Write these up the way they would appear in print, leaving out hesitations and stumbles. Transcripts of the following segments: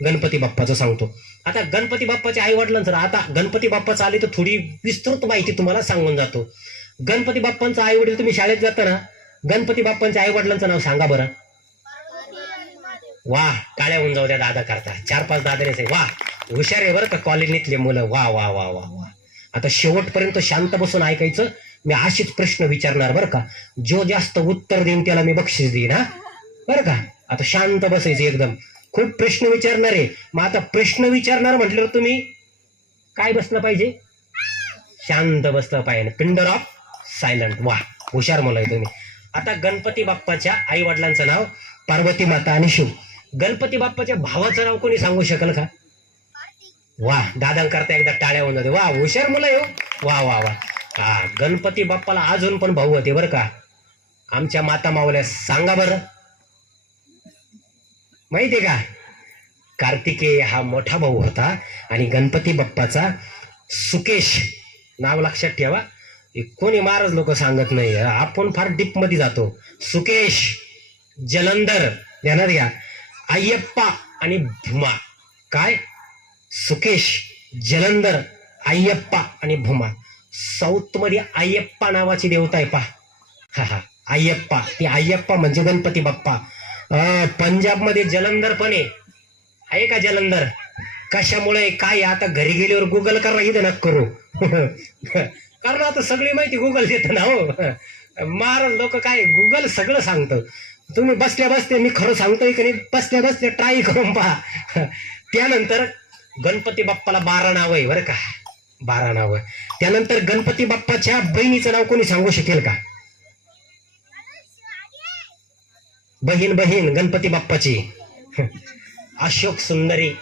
गणपती बाप्पाचं सांगतो. आता गणपती बाप्पाच्या आई वडिलांचं, आता गणपती बाप्पाचं आले तर थोडी विस्तृत माहिती तुम्हाला सांगून जातो. गणपती बाप्पांचं आई वडील, तुम्ही शाळेत जाताना गणपती बाप्पांच्या आई वडिलांचं नाव सांगा बरं. वा, टाळ्या होऊन जाऊ द्या, दादा करता. 4-5 दादाने वा, हुशार आहे बरं का कॉलनीतले मुलं. वा वा वा वा वा. आता शेवटपर्यंत शांत बसून ऐकायचं. मी अशीच प्रश्न विचारणार बरं का. जो जास्त उत्तर देईन त्याला मी बक्षीस देईन, हा बरं का. आता शांत बसायचं एकदम. खूप प्रश्न विचारणार आहे. मग आता प्रश्न विचारणार म्हटल्यावर तुम्ही काय बसलं पाहिजे? शांत बसलं पाहिजे. पिंडर ऑफ सायलंट. वा, हुशार मुलं आहे तुम्ही. आता गणपती बाप्पाच्या आई वडिलांचं नाव पार्वती माता आणि शिव. गणपती बाप्पाच्या भावाचं नाव कोणी सांगू शकेल का? वा, दादांकरता एकदा टाळ्या होऊन जाते. वा, हुशार मुलं आहे. वा वा वा. हा, गणपती बाप्पाला अजून पण भाऊ होते बरं का, आमच्या माता मावल्या. सांगा बरं, माहितीये का? कार्तिकेय हा मोठा भाऊ होता आणि गणपती बाप्पाचा सुकेश नाव लक्षात ठेवा. कोणी महाराज लोक सांगत नाही, आपण फार डीप मध्ये जातो. सुकेश, जलंधर, ध्यानात घ्या. अय्यप्पा आणि भूमा. काय? सुकेश, जलंधर, अय्यप्पा आणि भूमा. साऊथ मध्ये अय्यप्पा नावाची देवता आहे पहा. हा हा, अय्यप्पा. ती अय्यप्पा म्हणजे गणपती बाप्पा. पंजाब मध्ये जलंधर पण आहे का? जलंधर कशामुळे काय? आता घरी गेल्यावर गुगल करा, इथं नका करू. कारण आता सगळी माहिती गुगल देतं ना हो. महाराज लोक काय गुगल सगळं सांगतं. तुम्ही बसल्या बसल्या, मी खरं सांगतोय की नाही, बसल्या बसल्या ट्राय करून पहा. त्यानंतर गणपती बाप्पाला 12 नाव आहे बरं का, 12 नाव. त्यानंतर गणपती बाप्पाच्या बहिणीचं नाव कोणी सांगू शकेल का? बहीण गणपती बाप्पाची अशोक सुंदरी.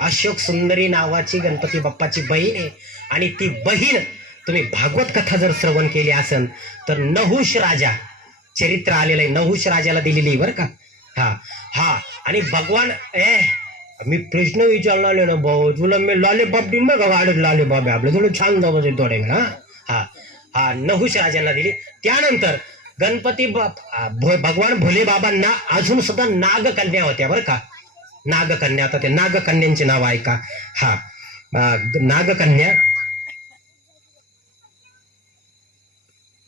अशोक सुंदरी नावाची गणपती बाप्पाची बहीण आहे. आणि ती बहीण, तुम्ही भागवत कथा जर श्रवण केली असेल तर नहुष राजा चरित्र आलेलं आहे, नहुष राजाला दिलेली बरं का. हा हा. आणि भगवान मी प्रश्न विचारला ना भाऊ तुला, मी लॉलीपॉप देईन बघा, वाढत लॉलीपॉप आहे आपलं, थोडं छान जावं थोडे. हा हा हा, नहुष राजांना दिली. त्यानंतर गणपती भगवान भोले बाबांना अजून सुद्धा नागकन्या होत्या बरं का, नागकन्या. आता ते नागकन्यांचे नाव ऐका. हा, नागकन्या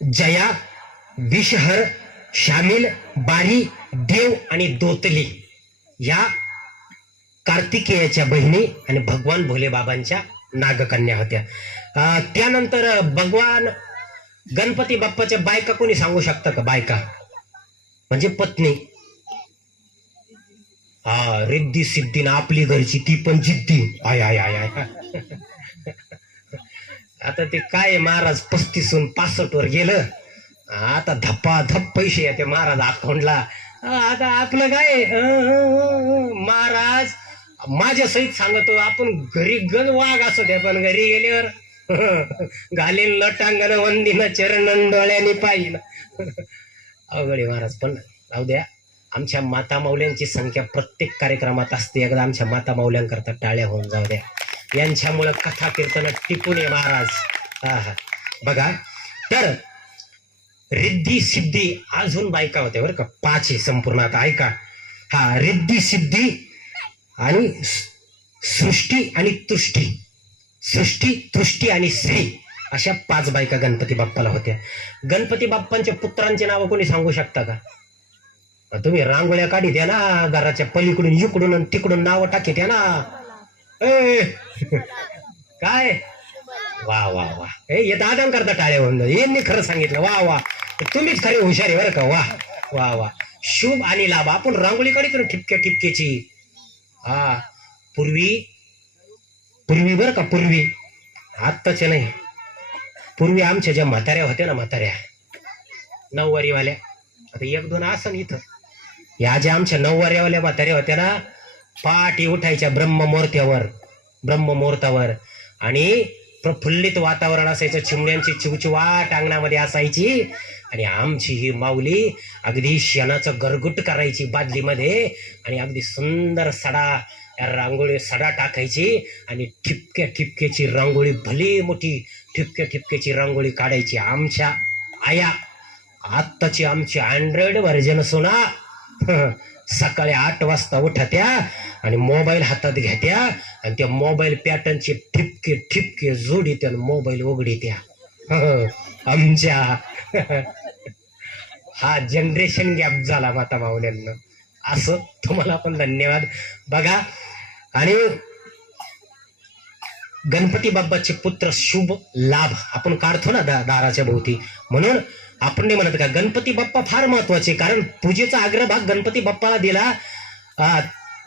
जया, विषहर, शामिल, बारी, देव आणि दोतली या कार्तिकेयाच्या बहिणी आणि भगवान भोले बाबांच्या नागकन्या होत्या. त्यानंतर भगवान गणपती बाप्पाच्या बायका कोणी सांगू शकता का? बायका म्हणजे पत्नी. हा, रिद्धी सिद्धी ना आपली घरची, ती पण जिद्दी. I I I I. आता ते काय महाराज 35 वर गेलं, आता धप्पाधप पैसे येते महाराज अकाउंटला. आता आपलं काय महाराज माझ्या सहित सांगतो, आपण घरी गण वाघ असू द्या, पण घरी गेल्यावर घालीन लटांगण वंदीन चरणन डोळ्याने पाहिन. अवघडे महाराज. पण राहू द्या, आमच्या माता माऊल्यांची संख्या प्रत्येक कार्यक्रमात असते. एकदा आमच्या माता माऊल्यांकरता टाळ्या होऊन जाऊ द्या. यांच्यामुळं कथा कीर्तन टिपून आहे महाराज. हा बघा, तर रिद्धी सिद्धी अजून बायका होत्या बरं का, 5 आहे संपूर्ण. आता ऐका. हा, रिद्धी सिद्धी आणि सृष्टी आणि तुष्टी. सृष्टी, तुष्टी आणि श्री अशा 5 बायका गणपती बाप्पाला होत्या. गणपती बाप्पांच्या पुत्रांचे नाव कोणी सांगू शकता का? तुम्ही रांगोळ्या काढी द्या ना, घराच्या पलीकडून इकडून आणि तिकडून नाव टाकी द्या ना. काय? वा वा वा. हे दादांकरता टाळ्या होऊन, यांनी खरं सांगितलं. वा वा, तुम्हीच खरे हुशार आहे बरं का. वा वा वा. शुभ आणि लाभ. आपण रांगोळी काढतो ना ठिपक्या ठिपक्याची. हा, पूर्वी बरं का, पूर्वी, आत्ताच्या नाही. पूर्वी आमच्या ज्या म्हाताऱ्या होत्या ना, म्हाताऱ्या 9वारीवाल्या, आता 1-2 आसन इथं, या ज्या आमच्या 9वाऱ्यावाल्या म्हाताऱ्या होत्या ना, पाठी उठायच्या ब्रह्ममुहूर्तावर आणि प्रफुल्लित वातावरण असायचं, चिमण्यांची चिवचिवाट अंगणामध्ये असायची. आणि आमची ही माऊली अगदी शेणाचं गरगुट करायची बादलीमध्ये आणि अगदी सुंदर रांगोळी सडा टाकायची आणि ठिपक्या ठिपक्याची रांगोळी, भली मोठी ठिपक्या ठिपक्याची रांगोळी काढायची. आमच्या आया, आत्ताची आमची अँड्रॉइड व्हर्जन सुना, सकाळी 8 वाजता उठत्या आणि मोबाईल हातात घेत्या आणि त्या मोबाईल पॅटर्नचे ठिपके ठिपके जोडी त्या मोबाईल उघडी त्या आमच्या हा जनरेशन गॅप झाला माता माऊल्यांना. असं तुम्हाला पण धन्यवाद. बघा, आणि गणपती बाप्पाचे पुत्र शुभ लाभ आपण काढतो ना दाराच्या भोवती, म्हणून आपण नाही म्हणत का गणपती बाप्पा फार महत्वाचे, कारण पूजेचा अग्रभाग गणपती बाप्पाला दिला.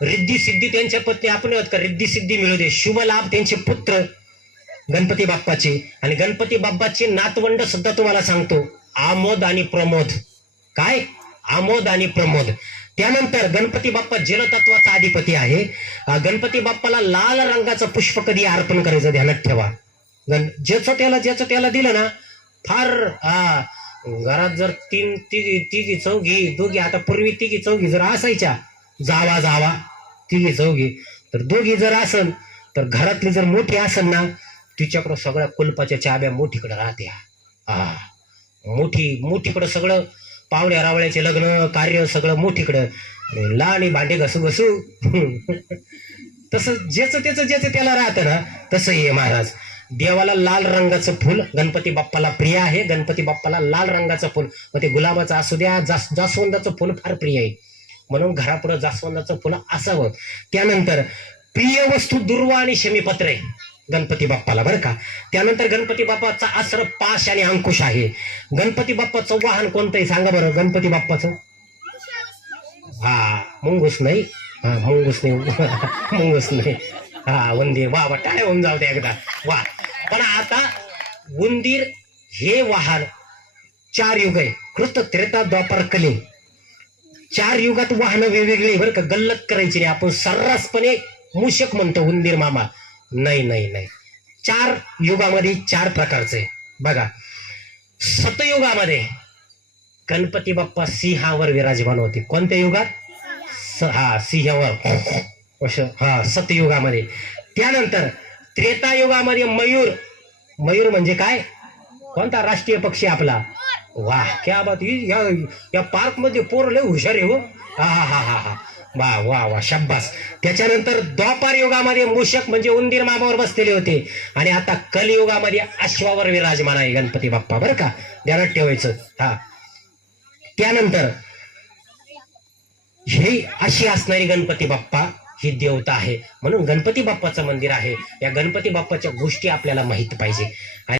रिद्धी सिद्धी त्यांच्या पत्नी आपण म्हणत का रिद्धी सिद्धी मिळू दे, शुभ लाभ त्यांचे पुत्र गणपती बाप्पाचे. आणि गणपती बाप्पाचे नातवंड सुद्धा तुम्हाला सांगतो, आमोद आणि प्रमोद. काय? आमोद आणि प्रमोद. त्यानंतर गणपती बाप्पा जलतत्वाचा अधिपती आहे. गणपती बाप्पाला लाल रंगाचं पुष्प कधी अर्पण करायचं ध्यानात ठेवा. ज्याचं त्याला दिलं ना, फार घरात जर तिघी चौघी दोघी, आता पूर्वी तिघी चौघी जर असायच्या, जावा तिघी चौघी, तर दोघी जर असन तर घरातली जर मोठी असन ना, तिच्याकडं सगळ्या कुलपाच्या चाब्या मोठीकडे राहत्या. मोठीकडं सगळं पाहुण्या रावळ्याचे लग्न कार्य सगळं मोठीकडं, लहान भांडे घसू तसं ज्याचं त्याला राहतं ना, तसं हे महाराज. देवाला लाल रंगाचं फुल गणपती बाप्पाला प्रिय आहे. गणपती बाप्पाला लाल रंगाचं फुल, मग ते गुलाबाचं असू द्या, जास्वंदाचं फुल फार प्रिय आहे, म्हणून घरापुढं जास्वंदाचं फुल असावं. त्यानंतर प्रिय वस्तू दुर्वा आणि शमीपत्र आहे गणपती बाप्पाला, बरं का. त्यानंतर गणपती बाप्पाचा अस्त्र पाश आणि अंकुश आहे. गणपती बाप्पाचं वाहन कोणतं आहे सांगा बरं गणपती बाप्पाचं? मुंगूस नाही, मुंगूस नाही. उंदीर. वा टाळ्या होऊन जाऊ द्या एकदा. वा. पण आता उंदीर हे वाहन 4 युग आहे, कृत त्रेता द्वापर कली. 4 युगात वाहनं वेगवेगळी, बरं का. गल्लत करायची नाही. आपण सर्रासपणे मूषक म्हणतो उंदीर मामा. नाही. 4 युगामध्ये 4 प्रकारचे आहे. बघा, सतयुगामध्ये गणपती बाप्पा सिंहावर विराजमान होते. कोणत्या युगात? सिंहावर. सतयुगामध्ये. त्यानंतर त्रेतायुगामध्ये मयूर म्हणजे काय? कोणता राष्ट्रीय पक्षी आपला? वाह, क्या बात. या पार्क मध्ये पोर लय हुशार आहे हो. वा शाब्बास. त्याच्यानंतर द्वापार युगामध्ये मूषक म्हणजे उंदीर मामावर बसलेले होते, आणि आता कलियुगामध्ये अश्वावर विराजमान आहे गणपती बाप्पा, बरं का. ध्यानात ठेवायचं. त्यानंतर हे अशी असणारी गणपती बाप्पा ही देवता आहे, म्हणून गणपती बाप्पाचं मंदिर आहे. या गणपती बाप्पाच्या गोष्टी आपल्याला माहित पाहिजे.